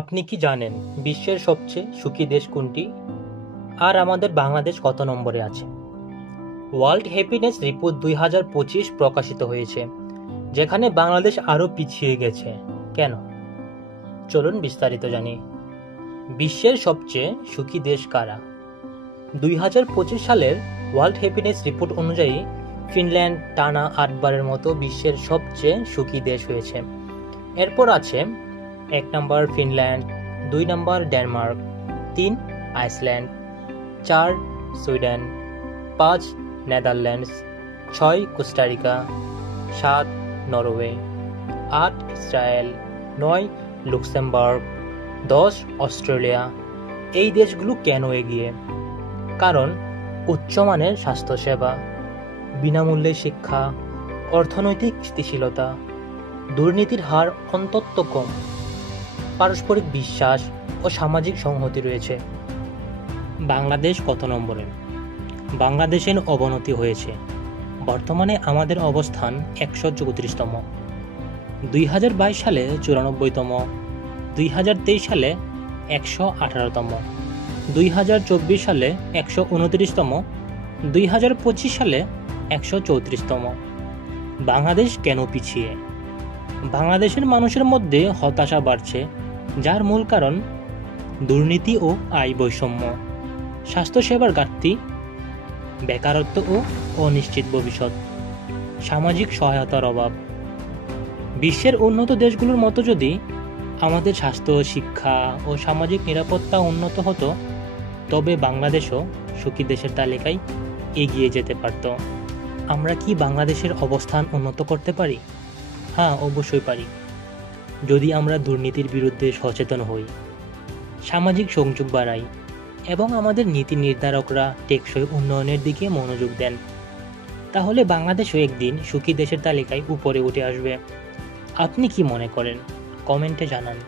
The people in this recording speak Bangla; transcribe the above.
আপনি কি জানেন বিশ্বের সবচেয়ে সুখী দেশ কোনটি? আর আমাদের বাংলাদেশ কত নম্বরে আছে? ওয়ার্ল্ড হ্যাপিনেস রিপোর্ট 2025 প্রকাশিত হয়েছে, যেখানে বাংলাদেশ আরও পিছিয়ে গেছে। কেন? চলুন বিস্তারিত জানি। বিশ্বের সবচেয়ে সুখী দেশ কারা? 2025 সালের ওয়ার্ল্ড হ্যাপিনেস রিপোর্ট অনুযায়ী ফিনল্যান্ড টানা 8বারের মতো বিশ্বের সবচেয়ে সুখী দেশ হয়েছে। এরপর আছে 1 number Finland, 2 number Denmark, 3 Iceland, 4 Sweden, 5 Netherlands, 6 Costa Rica, 7 Norway, 8 Israel, 9 Luxembourg, 10 Australia. এই দেশগুলো কেন এগিয়ে? কারণ উচ্চমানের স্বাস্থ্যসেবা, বিনামূল্যে শিক্ষা, অর্থনৈতিক স্থিতিশীলতা, দুর্নীতির হার অত্যন্ত কম, পারস্পরিক বিশ্বাস ও সামাজিক সংহতি রয়েছে। বাংলাদেশ কত নম্বরে? বাংলাদেশের অবনতি হয়েছে। বর্তমানে আমাদের অবস্থান 134তম। 2022 সালে 94তম, 2023 সালে 118তম, 2024 সালে 129তম, 2025 সালে 134তম। বাংলাদেশ কেন পিছিয়ে? বাংলাদেশের মানুষের মধ্যে হতাশা বাড়ছে, যার মূল কারণ দুর্নীতি ও আয় বৈষম্য, স্বাস্থ্যসেবার ঘাটতি, বেকারত্ব ও অনিশ্চিত ভবিষ্যৎ, সামাজিক সহায়তার অভাব। বিশ্বের উন্নত দেশগুলোর মতো যদি আমাদের স্বাস্থ্য, শিক্ষা ও সামাজিক নিরাপত্তা উন্নত হতো, তবে বাংলাদেশও সুখী দেশের তালিকায় এগিয়ে যেতে পারত। আমরা কি বাংলাদেশের অবস্থান উন্নত করতে পারি? হ্যাঁ, অবশ্যই পারি, যদি আমরা দুর্নীতির বিরুদ্ধে সচেতন হই, সামাজিক সংযোগ বাড়াই এবং আমাদের নীতি নির্ধারকরা টেকসই উন্নয়নের দিকে মনোযোগ দেন। তাহলে বাংলাদেশও একদিন সুখী দেশের তালিকায় উপরে উঠে আসবে। আপনি কি মনে করেন? কমেন্টে জানান।